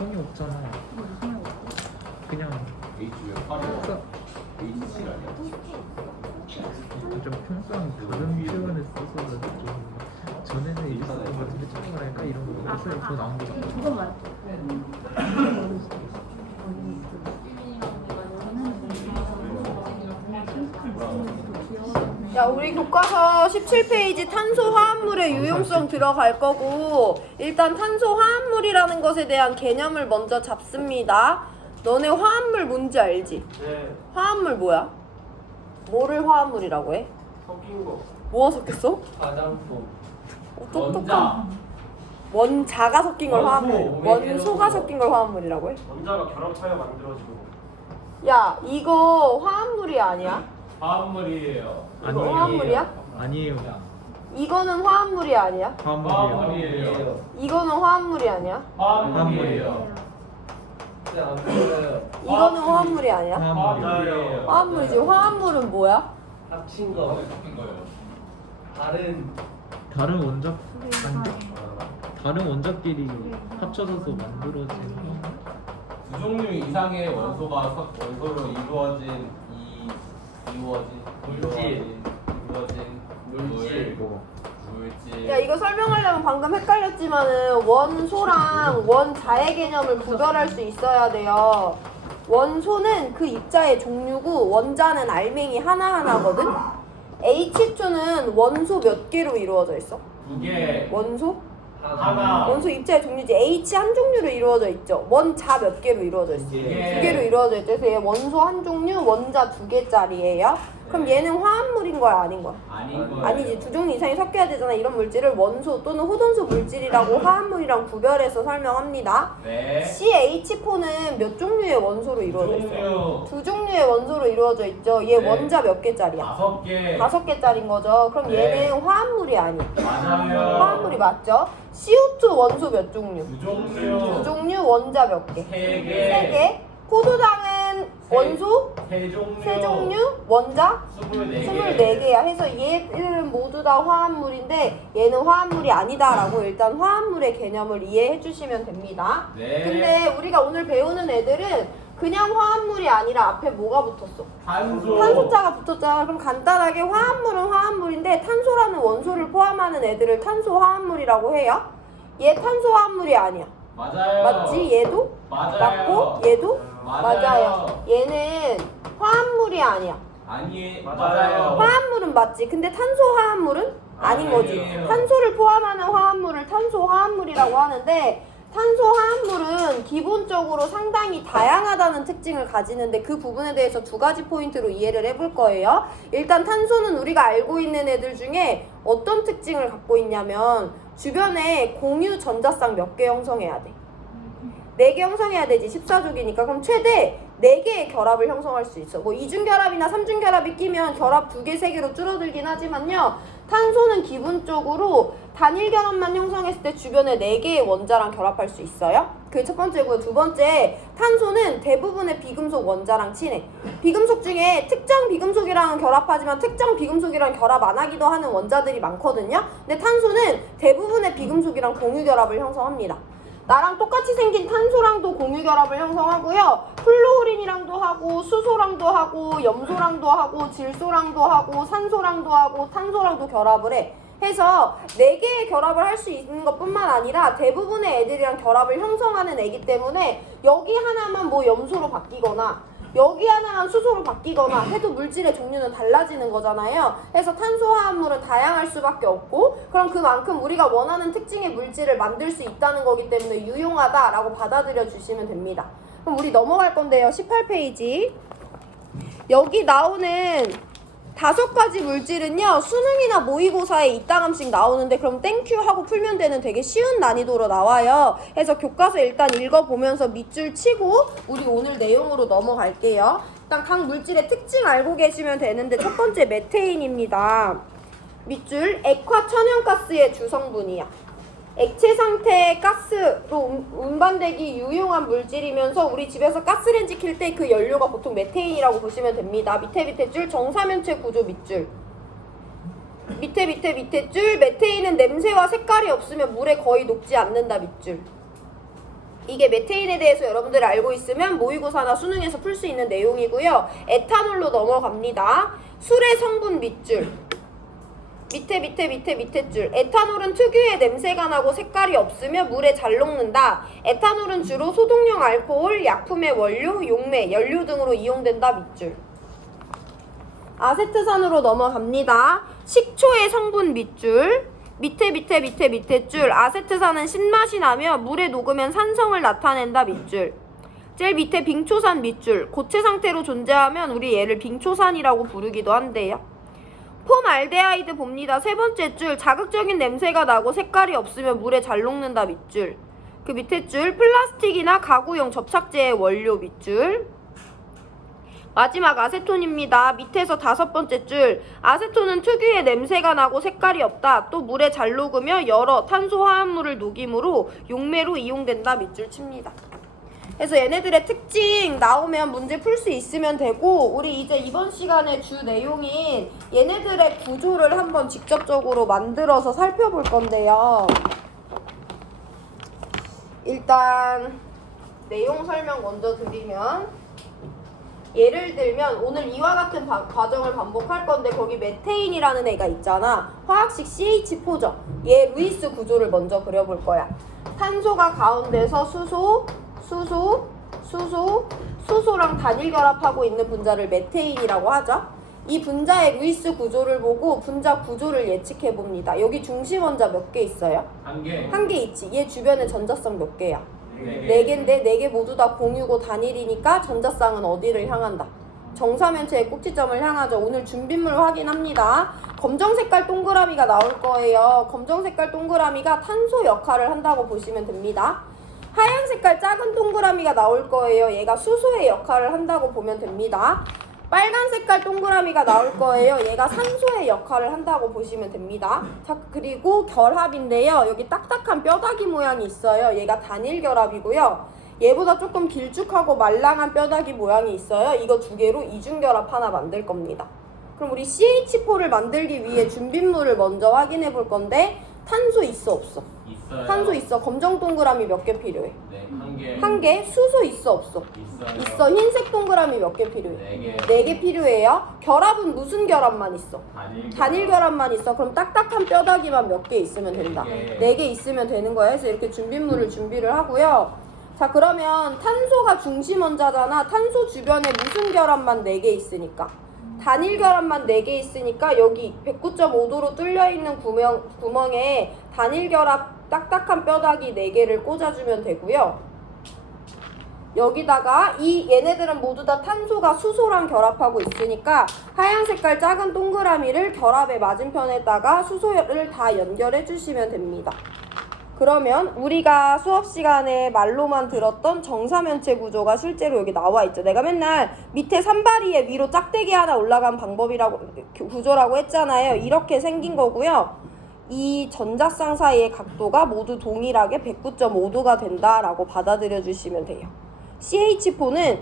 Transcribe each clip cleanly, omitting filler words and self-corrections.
성이 없잖아. 그냥 H면 8이야. H7 아니야? 좀 평소랑 다른 표현을 써서 좀 전에는 있었던 것 같은데 처음이랄까 이런 거 써서 더 나온 거 같아. 그것만. 야, 우리 교과서 17페이지 탄소 화합물의 유용성 들어갈 거고, 일단 탄소 화합물이라는 것에 대한 개념을 먼저 잡습니다. 너네 화합물 뭔지 알지? 네. 화합물 뭐야? 뭐를 화합물이라고 해? 섞인 거. 뭐가 섞였어? 화장품. 똑똑한 원자가 섞인 걸 원소, 화합물, 원소가 섞인 걸 화합물이라고 해? 원자가 결합하여 만들어지고. 야, 이거 화합물이 아니야? 화합물이에요. 이거 화합물이야? 아니에요. 이거는 화합물이 아니야? 화합물이에요. 이거는 화합물이 아니야? 화합물이에요. 이거는 화합물이 아니야? 화합물이에요. 화합물이지. 화합물은 뭐야? 합친 거. 다른 다른 원작 다른 원작끼리 합쳐져서 만들어진 두 종류 이상의 원소로 이루어진 물질. 야, 이거 설명하려면 방금 헷갈렸지만은 원소랑 원자의 개념을 구별할 수 있어야 돼요. 원소는 그 입자의 종류고 원자는 알맹이 하나하나거든. H2는 원소 몇 개로 이루어져 있어? 2개. 원소? 하나. 원소 입자의 종류지. H 한 종류로 이루어져 있죠. 원자 몇 개로 이루어져 있어? 2개로 이루어져 있죠. 그래서 얘 원소 한 종류, 원자 2개짜리예요. 그럼 얘는 화합물인 거야, 아닌 거야? 아닌 거예요. 아니지. 두 종류 이상이 섞여야 되잖아. 이런 물질을 원소 또는 호돈소 물질이라고 화합물이랑 구별해서 설명합니다. 네. CH4는 몇 종류의 원소로 이루어져 있어요? 종류. 두 종류의 원소로 이루어져 있죠. 얘 네. 원자 몇 개짜리야? 5개. 5개짜리인 거죠. 그럼 네. 얘는 화합물이 아니야. 맞아요. 화합물이 맞죠? CO2 원소 몇 종류? 두 종류. 두 종류 원자 몇 개? 3개. 3개. 포도당은 원소 세 종류. 3종류, 원자 24개. 24개야. 해서 얘들은 모두 다 화합물인데 얘는 화합물이 아니다라고 일단 화합물의 개념을 이해해 주시면 됩니다. 네. 근데 우리가 오늘 배우는 애들은 그냥 화합물이 아니라 앞에 뭐가 붙었어? 탄소. 탄소자가 붙었잖아. 그럼 간단하게 화합물은 화합물인데 탄소라는 원소를 포함하는 애들을 탄소 화합물이라고 해요. 얘 탄소 화합물이 아니야. 맞아요. 맞지? 얘도? 맞아요. 맞고 얘도? 맞아요. 얘는 화합물이 아니야. 맞아요. 화합물은 맞지. 근데 탄소 화합물은 아닌 거지. 아니에요. 탄소를 포함하는 화합물을 탄소 화합물이라고 하는데 탄소 화합물은 기본적으로 상당히 다양하다는 특징을 가지는데 그 부분에 대해서 두 가지 포인트로 이해를 해볼 거예요. 일단 탄소는 우리가 알고 있는 애들 중에 어떤 특징을 갖고 있냐면 주변에 공유 전자쌍 몇 개 형성해야 돼? 4개 형성해야 되지. 14족이니까. 그럼 최대 4개의 결합을 형성할 수 있어. 뭐 이중결합이나 삼중결합이 끼면 결합 2개, 3개로 줄어들긴 하지만요. 탄소는 기본적으로 단일 결합만 형성했을 때 주변에 4개의 원자랑 결합할 수 있어요. 그게 첫 번째고요. 두 번째, 탄소는 대부분의 비금속 원자랑 친해. 비금속 중에 특정 비금속이랑 결합하지만 특정 비금속이랑 결합 안 하기도 하는 원자들이 많거든요. 근데 탄소는 대부분의 비금속이랑 공유 결합을 형성합니다. 나랑 똑같이 생긴 탄소랑도 공유 결합을 형성하고요. 플루오린이랑도 하고 수소랑도 하고 염소랑도 하고 질소랑도 하고 산소랑도 하고 탄소랑도 결합을 해. 해서 4개의 결합을 할 수 있는 것뿐만 아니라 대부분의 애들이랑 결합을 형성하는 애기 때문에 여기 하나만 뭐 염소로 바뀌거나 여기 하나만 수소로 바뀌거나 해도 물질의 종류는 달라지는 거잖아요. 그래서 탄소화합물은 다양할 수밖에 없고 그럼 그만큼 우리가 원하는 특징의 물질을 만들 수 있다는 거기 때문에 유용하다라고 받아들여 주시면 됩니다. 그럼 우리 넘어갈 건데요. 18페이지. 여기 나오는 5가지 물질은요. 수능이나 모의고사에 이따금씩 나오는데 그럼 땡큐 하고 풀면 되는 되게 쉬운 난이도로 나와요. 그래서 교과서 일단 읽어보면서 밑줄 치고 우리 오늘 내용으로 넘어갈게요. 일단 각 물질의 특징 알고 계시면 되는데 첫 번째 메테인입니다. 밑줄 액화 천연가스의 주성분이야. 액체 상태의 가스로 운반되기 유용한 물질이면서 우리 집에서 가스렌지 킬 때 그 연료가 보통 메테인이라고 보시면 됩니다. 밑에 줄 정사면체 구조 밑줄. 밑에 줄 메테인은 냄새와 색깔이 없으면 물에 거의 녹지 않는다 밑줄. 이게 메테인에 대해서 여러분들이 알고 있으면 모의고사나 수능에서 풀 수 있는 내용이고요. 에탄올로 넘어갑니다. 술의 성분 밑줄. 밑에 줄. 에탄올은 특유의 냄새가 나고 색깔이 없으며 물에 잘 녹는다. 에탄올은 주로 소독용 알코올, 약품의 원료, 용매, 연료 등으로 이용된다. 밑줄. 아세트산으로 넘어갑니다. 식초의 성분 밑줄. 밑에 줄. 아세트산은 신맛이 나며 물에 녹으면 산성을 나타낸다. 밑줄. 제일 밑에 빙초산 밑줄. 고체 상태로 존재하면 우리 얘를 빙초산이라고 부르기도 한대요. 폼알데하이드 봅니다. 세 번째 줄. 자극적인 냄새가 나고 색깔이 없으면 물에 잘 녹는다. 밑줄. 그 밑에 줄. 플라스틱이나 가구용 접착제의 원료. 밑줄. 마지막 아세톤입니다. 밑에서 다섯 번째 줄. 아세톤은 특유의 냄새가 나고 색깔이 없다. 또 물에 잘 녹으며 여러 탄소 화합물을 녹이므로 용매로 이용된다. 밑줄 칩니다. 그래서 얘네들의 특징 나오면 문제 풀 수 있으면 되고, 우리 이제 이번 시간의 주 내용인 얘네들의 구조를 한번 직접적으로 만들어서 살펴볼 건데요. 일단 내용 설명 먼저 드리면, 예를 들면 오늘 이와 같은 과정을 반복할 건데 거기 메테인이라는 애가 있잖아. 화학식 CH4죠. 얘 루이스 구조를 먼저 그려볼 거야. 탄소가 가운데서 수소랑 단일 결합하고 있는 분자를 메테인이라고 하죠. 이 분자의 루이스 구조를 보고 분자 구조를 예측해 봅니다. 여기 중심 원자 몇 개 있어요? 한 개. 한 개 있지. 얘 주변에 전자쌍 몇 개야? 네 개. 4개인데 4개 모두 다 공유고 단일이니까 전자쌍은 어디를 향한다? 정사면체의 꼭지점을 향하죠. 오늘 준비물 확인합니다. 검정 색깔 동그라미가 나올 거예요. 검정 색깔 동그라미가 탄소 역할을 한다고 보시면 됩니다. 하얀 색깔 작은 동그라미가 나올 거예요. 얘가 수소의 역할을 한다고 보면 됩니다. 빨간 색깔 동그라미가 나올 거예요. 얘가 산소의 역할을 한다고 보시면 됩니다. 자, 그리고 결합인데요. 여기 딱딱한 뼈다귀 모양이 있어요. 얘가 단일 결합이고요. 얘보다 조금 길쭉하고 말랑한 뼈다귀 모양이 있어요. 이거 두 개로 이중 결합 하나 만들 겁니다. 그럼 우리 CH4를 만들기 위해 준비물을 먼저 확인해 볼 건데, 탄소 있어 없어? 있어요. 탄소 있어. 검정 동그라미 몇 개 필요해? 네, 한 개. 한 개. 수소 있어 없어? 있어요. 있어. 흰색 동그라미 몇 개 필요해? 네 개. 4개 필요해요. 결합은 무슨 결합만 있어? 단일 결합만 있어. 그럼 딱딱한 뼈다귀만 몇 개 있으면 된다. 네 개. 4개 있으면 되는 거야. 그래서 이렇게 준비물을 준비를 하고요. 자, 그러면 탄소가 중심 원자잖아. 탄소 주변에 무슨 결합만 4개 있으니까? 단일 결합만 4개 있으니까 여기 109.5도로 뚫려있는 구멍에 단일 결합 딱딱한 뼈다귀 4개를 꽂아주면 되고요. 여기다가 얘네들은 모두 다 탄소가 수소랑 결합하고 있으니까 하얀 색깔 작은 동그라미를 결합의 맞은편에다가 수소를 다 연결해 주시면 됩니다. 그러면 우리가 수업 시간에 말로만 들었던 정사면체 구조가 실제로 여기 나와 있죠. 내가 맨날 밑에 산바리에 위로 짝대기 하나 올라간 방법이라고, 구조라고 했잖아요. 이렇게 생긴 거고요. 이 전자쌍 사이의 각도가 모두 동일하게 109.5도가 된다라고 받아들여 주시면 돼요. CH4는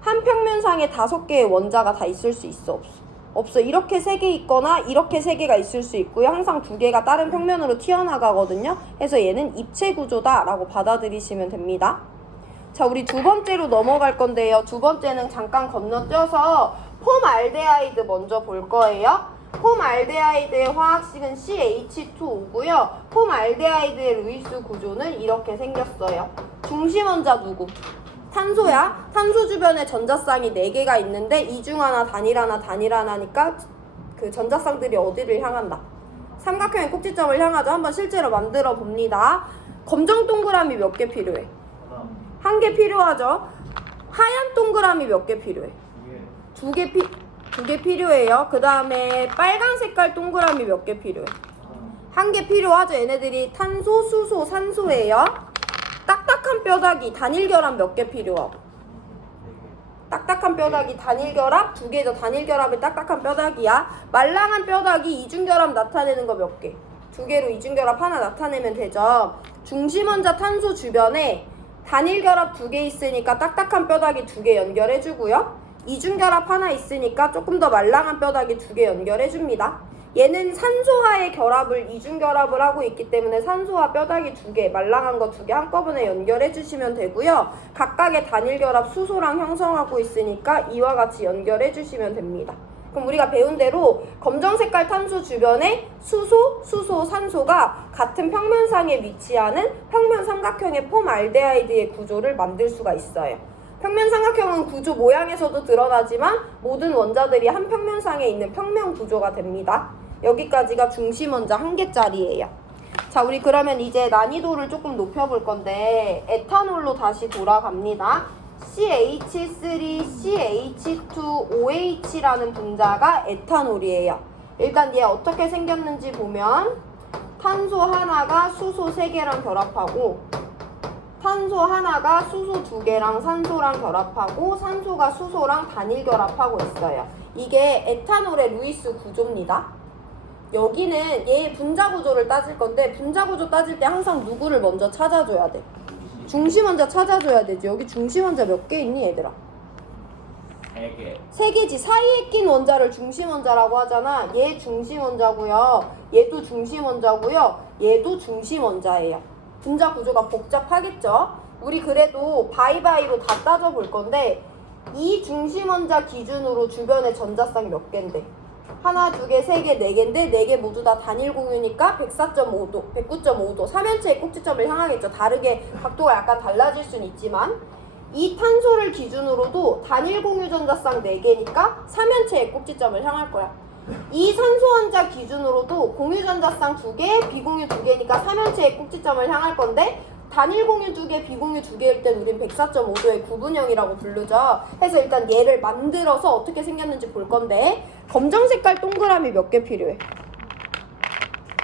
한 평면상에 5개의 원자가 다 있을 수 있어 없어? 없어. 이렇게 3개 있거나 이렇게 3개가 있을 수 있고요. 항상 2개가 다른 평면으로 튀어나가거든요. 그래서 얘는 입체 구조다라고 받아들이시면 됩니다. 자, 우리 두 번째로 넘어갈 건데요. 두 번째는 잠깐 건너뛰어서 폼알데하이드 먼저 볼 거예요. 폼알데하이드의 화학식은 CH2O고요. 폼알데하이드의 루이스 구조는 이렇게 생겼어요. 중심 원자 누구? 탄소야. 탄소 주변에 전자쌍이 4개가 있는데 이 중 하나 단일 하나니까 그 전자쌍들이 어디를 향한다? 삼각형의 꼭지점을 향하죠. 한번 실제로 만들어 봅니다. 검정 동그라미 몇 개 필요해? 한 개 필요하죠. 하얀 동그라미 몇 개 필요해? 두 개 필요해요. 그 다음에 빨간 색깔 동그라미 몇 개 필요해? 한 개 필요하죠. 얘네들이 탄소, 수소, 산소예요. 딱딱한 뼈다귀 단일 결합 몇 개 필요하고? 딱딱한 뼈다귀 단일 결합 2개죠. 단일 결합이 딱딱한 뼈다귀야. 말랑한 뼈다귀 이중 결합 나타내는 거 몇 개? 2개로 이중 결합 하나 나타내면 되죠. 중심 원자 탄소 주변에 단일 결합 2개 있으니까 딱딱한 뼈다귀 2개 연결해 주고요. 이중 결합 하나 있으니까 조금 더 말랑한 뼈다귀 2개 연결해 줍니다. 얘는 산소와의 결합을 이중 결합을 하고 있기 때문에 산소와 뼈다귀 2개, 말랑한 거 2개 한꺼번에 연결해 주시면 되고요. 각각의 단일 결합 수소랑 형성하고 있으니까 이와 같이 연결해 주시면 됩니다. 그럼 우리가 배운 대로 검정 색깔 탄소 주변에 수소, 산소가 같은 평면상에 위치하는 평면 삼각형의 폼알데하이드의 구조를 만들 수가 있어요. 평면 삼각형은 구조 모양에서도 드러나지만 모든 원자들이 한 평면상에 있는 평면 구조가 됩니다. 여기까지가 중심 원자 1개짜리예요. 자, 우리 그러면 이제 난이도를 조금 높여볼 건데 에탄올로 다시 돌아갑니다. CH3CH2OH라는 분자가 에탄올이에요. 일단 얘 어떻게 생겼는지 보면 탄소 하나가 수소 3개랑 결합하고 탄소 하나가 수소 2개랑 산소랑 결합하고 산소가 수소랑 단일 결합하고 있어요. 이게 에탄올의 루이스 구조입니다. 여기는 얘 분자 구조를 따질 건데 분자 구조 따질 때 항상 누구를 먼저 찾아줘야 돼? 중심 원자 찾아줘야 되지. 여기 중심 원자 몇 개 있니 얘들아? 3개. 3개지. 사이에 낀 원자를 중심 원자라고 하잖아. 얘 중심 원자고요. 얘도 중심 원자고요. 얘도 중심 원자예요. 분자 구조가 복잡하겠죠? 우리 그래도 바이바이로 다 따져볼 건데 이 중심 원자 기준으로 주변에 전자쌍 몇 개인데? 하나, 두 개, 세 개, 네 개인데 네 개 모두 다 단일 공유니까 104.5도, 109.5도, 3연체의 꼭지점을 향하겠죠. 다르게 각도가 약간 달라질 수는 있지만 이 탄소를 기준으로도 단일 공유 전자쌍 4개니까 3연체의 꼭지점을 향할 거야. 이 산소 원자 기준으로도 공유 전자쌍 2개, 비공유 2개니까 3연체의 꼭지점을 향할 건데 단일 공유 2개, 비공유 2개일 땐 우린 104.5도의 구분형이라고 부르죠. 그래서 일단 얘를 만들어서 어떻게 생겼는지 볼 건데 검정 색깔 동그라미 몇 개 필요해?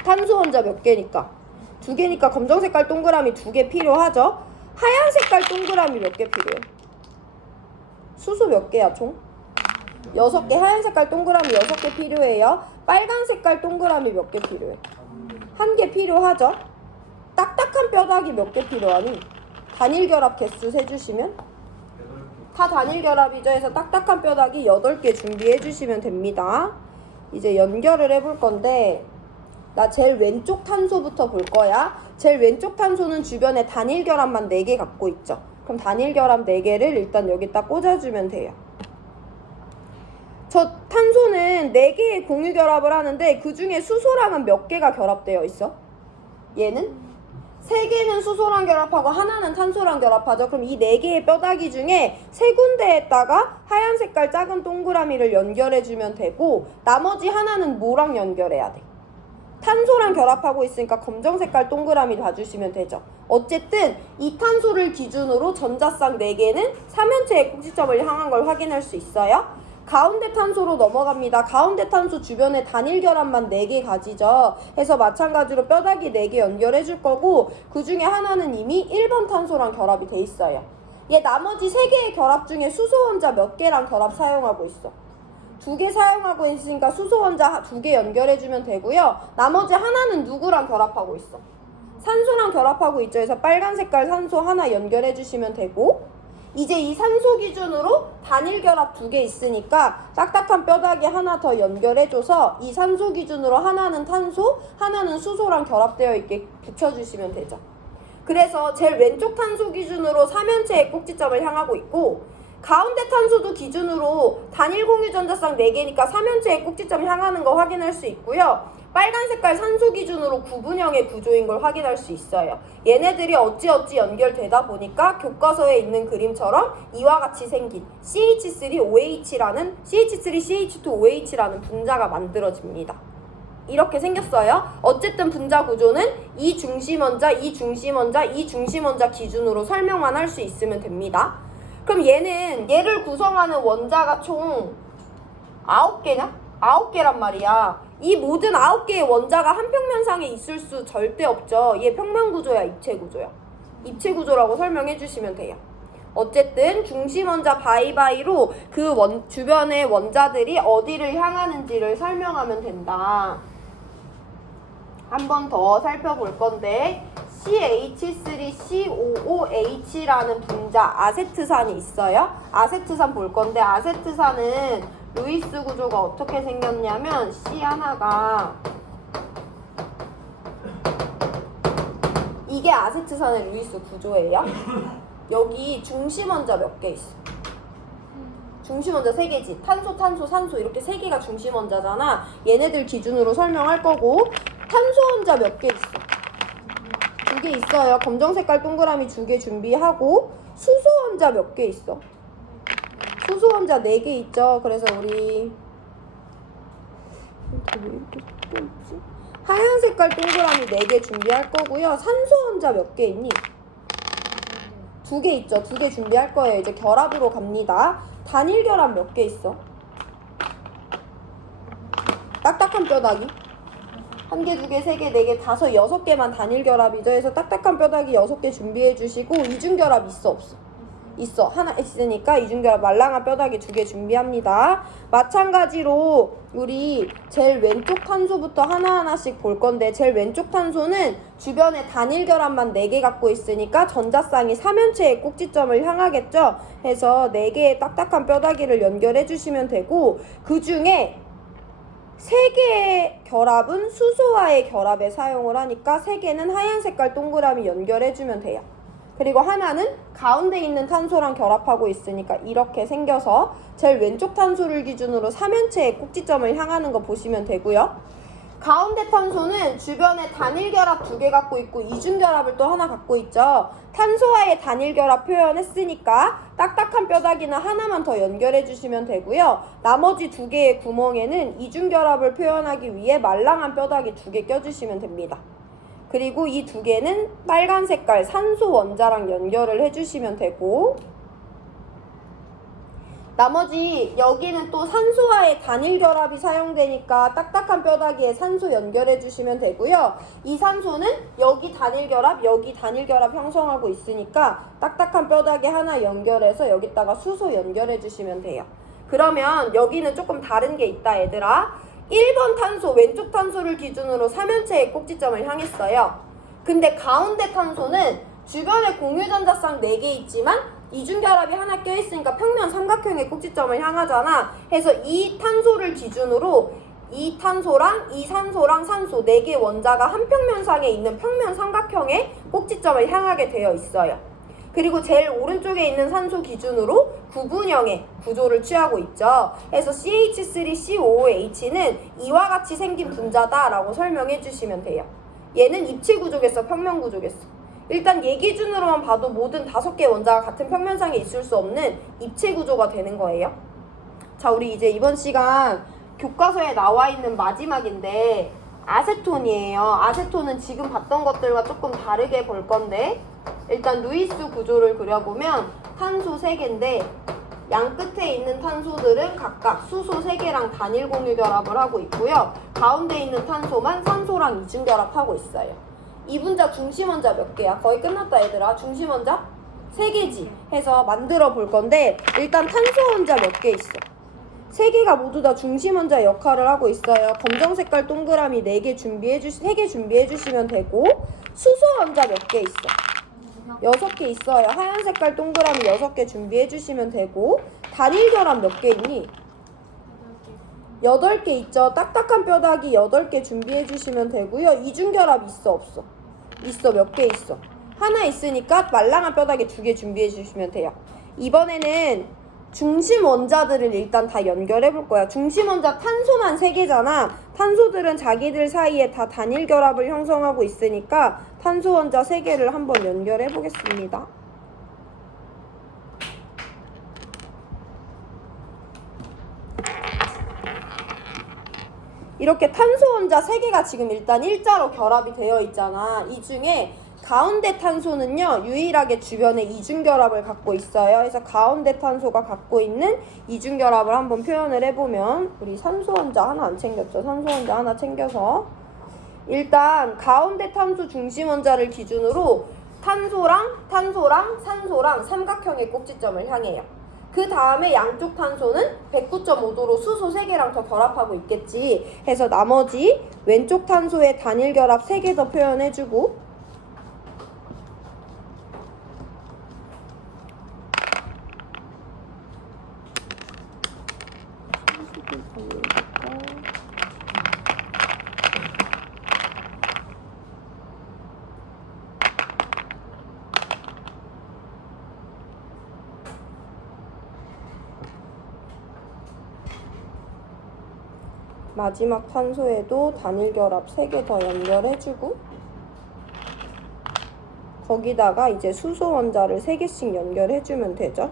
탄소 원자 몇 개니까? 2개니까 검정 색깔 동그라미 2개 필요하죠? 하얀 색깔 동그라미 몇 개 필요해? 수소 몇 개야 총? 6개. 하얀 색깔 동그라미 6개 필요해요. 빨간 색깔 동그라미 몇 개 필요해? 1개 필요하죠? 딱딱한 뼈다귀 몇 개 필요하니? 단일 결합 개수 세주시면? 다 단일 결합이죠. 해서 딱딱한 뼈다귀 8개 준비해 주시면 됩니다. 이제 연결을 해볼 건데 나 제일 왼쪽 탄소부터 볼 거야. 제일 왼쪽 탄소는 주변에 단일 결합만 4개 갖고 있죠. 그럼 단일 결합 4개를 일단 여기다 꽂아주면 돼요. 저 탄소는 4개의 공유 결합을 하는데 그 중에 수소랑은 몇 개가 결합되어 있어? 얘는? 3개는 수소랑 결합하고 하나는 탄소랑 결합하죠. 그럼 이 4개의 뼈다귀 중에 3군데에다가 하얀 색깔 작은 동그라미를 연결해주면 되고 나머지 하나는 뭐랑 연결해야 돼? 탄소랑 결합하고 있으니까 검정 색깔 동그라미 봐주시면 되죠. 어쨌든 이 탄소를 기준으로 전자쌍 4개는 3연체의 꼭지점을 향한 걸 확인할 수 있어요. 가운데 탄소로 넘어갑니다. 가운데 탄소 주변에 단일 결합만 4개 가지죠. 해서 마찬가지로 뼈다귀 4개 연결해 줄 거고 그 중에 하나는 이미 1번 탄소랑 결합이 돼 있어요. 얘 나머지 3개의 결합 중에 수소 원자 몇 개랑 결합 사용하고 있어? 2개 사용하고 있으니까 수소 원자 2개 연결해 주면 되고요. 나머지 하나는 누구랑 결합하고 있어? 산소랑 결합하고 있죠. 그래서 빨간 색깔 산소 하나 연결해 주시면 되고 이제 이 산소 기준으로 단일 결합 2개 있으니까 딱딱한 뼈다귀 하나 더 연결해줘서 이 산소 기준으로 하나는 탄소, 하나는 수소랑 결합되어 있게 붙여주시면 되죠. 그래서 제일 왼쪽 탄소 기준으로 3연체의 꼭지점을 향하고 있고 가운데 탄소도 기준으로 단일 공유 전자쌍 4개니까 3연체의 꼭지점 향하는 거 확인할 수 있고요. 빨간 색깔 산소 기준으로 구분형의 구조인 걸 확인할 수 있어요. 얘네들이 어찌어찌 연결되다 보니까 교과서에 있는 그림처럼 이와 같이 생긴 CH3OH라는 CH3CH2OH라는 분자가 만들어집니다. 이렇게 생겼어요. 어쨌든 분자 구조는 이 중심 원자, 이 중심 원자, 이 중심 원자 기준으로 설명만 할 수 있으면 됩니다. 그럼 얘를 구성하는 원자가 총 9개냐? 9개란 말이야. 이 모든 9개의 원자가 한 평면상에 있을 수 절대 없죠. 얘 평면 구조야, 입체 구조야? 입체 구조라고 설명해 주시면 돼요. 어쨌든 중심 원자 바이바이로 그 주변의 원자들이 어디를 향하는지를 설명하면 된다. 한 번 더 살펴볼 건데 CH3COOH라는 분자 아세트산이 있어요. 아세트산 볼 건데 아세트산은 루이스 구조가 어떻게 생겼냐면 C 하나가 이게 아세트산의 루이스 구조예요. 여기 중심 원자 몇 개 있어? 중심 원자 3개지. 탄소, 탄소, 산소 이렇게 3개가 중심 원자잖아. 얘네들 기준으로 설명할 거고 탄소 원자 몇 개 있어? 2개 있어요. 검정 색깔 동그라미 2개 준비하고 수소 원자 몇 개 있어? 수소 원자 4개 있죠. 그래서 우리 왜 이렇게 섞여 있지? 하얀 색깔 동그라미 4개 준비할 거고요. 산소 원자 몇 개 있니? 2개 있죠. 2개 준비할 거예요. 이제 결합으로 갑니다. 단일 결합 몇 개 있어? 딱딱한 뼈다귀 1개, 2개, 3개, 4개, 5, 6개만 단일 결합이죠. 그래서 딱딱한 뼈다귀 6개 준비해 주시고 이중 결합 있어 없어? 있어. 하나 있으니까 이중결합 말랑한 뼈다귀 2개 준비합니다. 마찬가지로 우리 제일 왼쪽 탄소부터 하나하나씩 볼 건데 제일 왼쪽 탄소는 주변에 단일 결합만 4개 갖고 있으니까 전자쌍이 3면체의 꼭지점을 향하겠죠. 해서 4개의 딱딱한 뼈다귀를 연결해 주시면 되고 그 중에 3개의 결합은 수소와의 결합에 사용을 하니까 3개는 하얀 색깔 동그라미 연결해 주면 돼요. 그리고 하나는 가운데 있는 탄소랑 결합하고 있으니까 이렇게 생겨서 제일 왼쪽 탄소를 기준으로 3면체의 꼭지점을 향하는 거 보시면 되고요. 가운데 탄소는 주변에 단일 결합 2개 갖고 있고 이중 결합을 또 하나 갖고 있죠. 탄소와의 단일 결합 표현했으니까 딱딱한 뼈다귀는 하나만 더 연결해 주시면 되고요. 나머지 2개의 구멍에는 이중 결합을 표현하기 위해 말랑한 뼈다귀 2개 껴주시면 됩니다. 그리고 이 2개는 빨간 색깔 산소 원자랑 연결을 해주시면 되고 나머지 여기는 또 산소와의 단일 결합이 사용되니까 딱딱한 뼈다귀에 산소 연결해 주시면 되고요. 이 산소는 여기 단일 결합, 여기 단일 결합 형성하고 있으니까 딱딱한 뼈다귀 하나 연결해서 여기다가 수소 연결해 주시면 돼요. 그러면 여기는 조금 다른 게 있다 얘들아. 1번 탄소, 왼쪽 탄소를 기준으로 3면체의 꼭지점을 향했어요. 근데 가운데 탄소는 주변에 공유전자쌍 4개 있지만 이중결합이 하나 껴있으니까 평면 삼각형의 꼭지점을 향하잖아. 해서 이 탄소를 기준으로 이 탄소랑 이 산소랑 산소 4개 원자가 한 평면상에 있는 평면 삼각형의 꼭지점을 향하게 되어 있어요. 그리고 제일 오른쪽에 있는 산소 기준으로 구분형의 구조를 취하고 있죠. 그래서 CH3COOH는 이와 같이 생긴 분자다라고 설명해 주시면 돼요. 얘는 입체 구조겠어, 평면 구조겠어? 일단 얘 기준으로만 봐도 모든 5개 원자가 같은 평면상에 있을 수 없는 입체 구조가 되는 거예요. 자, 우리 이제 이번 시간 교과서에 나와 있는 마지막인데 아세톤이에요. 아세톤은 지금 봤던 것들과 조금 다르게 볼 건데 일단 루이스 구조를 그려보면 탄소 3개인데 양 끝에 있는 탄소들은 각각 수소 3개랑 단일 공유 결합을 하고 있고요. 가운데 있는 탄소만 산소랑 이중 결합하고 있어요. 이 분자 중심 원자 몇 개야? 거의 끝났다 얘들아. 중심 원자 3개지 해서 만들어 볼 건데 일단 탄소 원자 몇 개 있어? 3개가 모두 다 중심 원자 역할을 하고 있어요. 검정 색깔 동그라미 3개 준비해 주시면 되고 수소 원자 몇 개 있어? 6개 있어요. 하얀 색깔 동그라미 6개 준비해 주시면 되고 단일 결합 몇 개 있니? 8개 있죠. 딱딱한 뼈다귀 8개 준비해 주시면 되고요. 이중 결합 있어 없어? 있어. 몇 개 있어? 하나 있으니까 말랑한 뼈다귀 2개 준비해 주시면 돼요. 이번에는 중심 원자들을 일단 다 연결해 볼 거야. 중심 원자 탄소만 3개잖아. 탄소들은 자기들 사이에 다 단일 결합을 형성하고 있으니까 탄소 원자 3개를 한번 연결해 보겠습니다. 이렇게 탄소 원자 3개가 지금 일단 일자로 결합이 되어 있잖아. 이 중에 가운데 탄소는요 유일하게 주변에 이중결합을 갖고 있어요. 그래서 가운데 탄소가 갖고 있는 이중결합을 한번 표현을 해보면 우리 산소 원자 하나 안 챙겼죠. 산소 원자 하나 챙겨서 일단 가운데 탄소 중심 원자를 기준으로 탄소랑 산소랑 삼각형의 꼭지점을 향해요. 그 다음에 양쪽 탄소는 109.5도로 수소 3개랑 더 결합하고 있겠지. 해서 나머지 왼쪽 탄소의 단일 결합 3개 더 표현해주고 마지막 탄소에도 단일 결합 3개 더 연결해주고 거기다가 이제 수소 원자를 3개씩 연결해주면 되죠.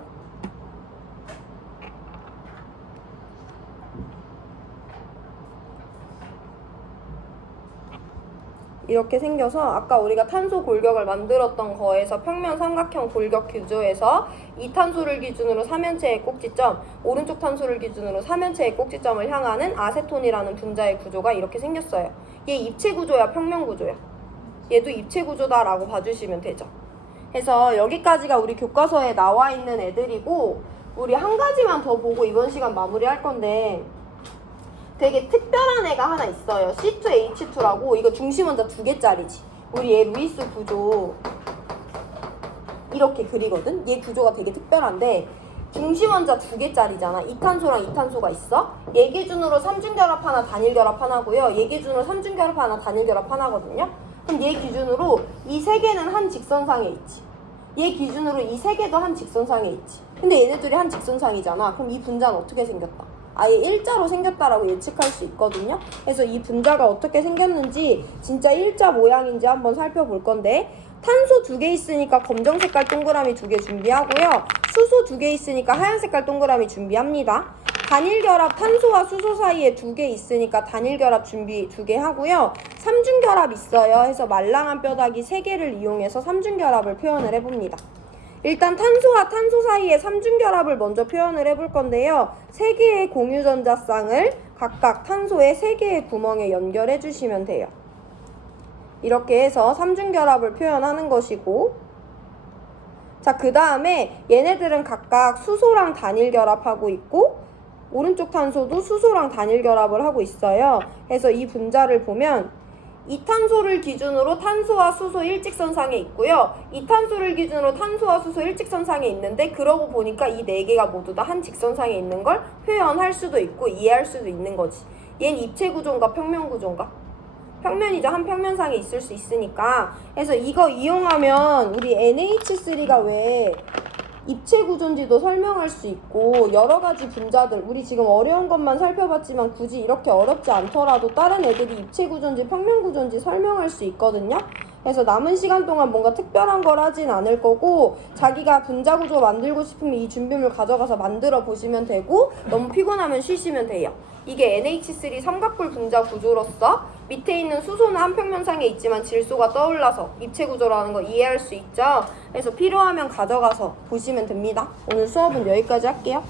이렇게 생겨서 아까 우리가 탄소 골격을 만들었던 거에서 평면 삼각형 골격 구조에서 이 탄소를 기준으로 3연체의 꼭지점, 오른쪽 탄소를 기준으로 3연체의 꼭지점을 향하는 아세톤이라는 분자의 구조가 이렇게 생겼어요. 얘 입체 구조야, 평면 구조야? 얘도 입체 구조다라고 봐주시면 되죠. 그래서 여기까지가 우리 교과서에 나와 있는 애들이고 우리 한 가지만 더 보고 이번 시간 마무리할 건데 되게 특별한 애가 하나 있어요. C2H2라고. 이거 중심 원자 2개짜리지. 우리 얘 루이스 구조 이렇게 그리거든. 얘 구조가 되게 특별한데 중심 원자 2개짜리잖아. 이탄소랑 이탄소가 있어. 얘 기준으로 삼중결합 하나, 단일결합 하나고요. 얘 기준으로 삼중결합 하나, 단일결합 하나거든요. 그럼 얘 기준으로 이 3개는 한 직선상에 있지. 얘 기준으로 이 3개도 한 직선상에 있지. 근데 얘네들이 한 직선상이잖아. 그럼 이 분자는 어떻게 생겼다? 아예 일자로 생겼다라고 예측할 수 있거든요. 그래서 이 분자가 어떻게 생겼는지 진짜 일자 모양인지 한번 살펴볼 건데 탄소 2개 있으니까 검정 색깔 동그라미 2개 준비하고요. 수소 2개 있으니까 하얀 색깔 동그라미 준비합니다. 단일결합 탄소와 수소 사이에 2개 있으니까 단일결합 준비 2개 하고요. 삼중결합 있어요. 해서 말랑한 뼈다귀 3개를 이용해서 삼중결합을 표현을 해봅니다. 일단 탄소와 탄소 사이의 삼중결합을 먼저 표현을 해볼 건데요. 3개의 공유전자쌍을 각각 탄소의 3개의 구멍에 연결해 주시면 돼요. 이렇게 해서 삼중결합을 표현하는 것이고 자, 그 다음에 얘네들은 각각 수소랑 단일결합하고 있고 오른쪽 탄소도 수소랑 단일결합을 하고 있어요. 그래서 이 분자를 보면 이 탄소를 기준으로 탄소와 수소 일직선상에 있고요. 이 탄소를 기준으로 탄소와 수소 일직선상에 있는데 그러고 보니까 이 4개가 모두 다 한 직선상에 있는 걸 표현할 수도 있고 이해할 수도 있는 거지. 얘는 입체 구조인가 평면 구조인가? 평면이죠. 한 평면상에 있을 수 있으니까. 그래서 이거 이용하면 우리 NH3가 왜 입체 구조인지도 설명할 수 있고 여러 가지 분자들 우리 지금 어려운 것만 살펴봤지만 굳이 이렇게 어렵지 않더라도 다른 애들이 입체 구조인지 평면 구조인지 설명할 수 있거든요. 그래서 남은 시간 동안 뭔가 특별한 걸 하진 않을 거고 자기가 분자 구조 만들고 싶으면 이 준비물 가져가서 만들어 보시면 되고 너무 피곤하면 쉬시면 돼요. 이게 NH3 삼각불 분자 구조로서 밑에 있는 수소는 한 평면상에 있지만 질소가 떠올라서 입체 구조라는 거 이해할 수 있죠. 그래서 필요하면 가져가서 보시면 됩니다. 오늘 수업은 여기까지 할게요.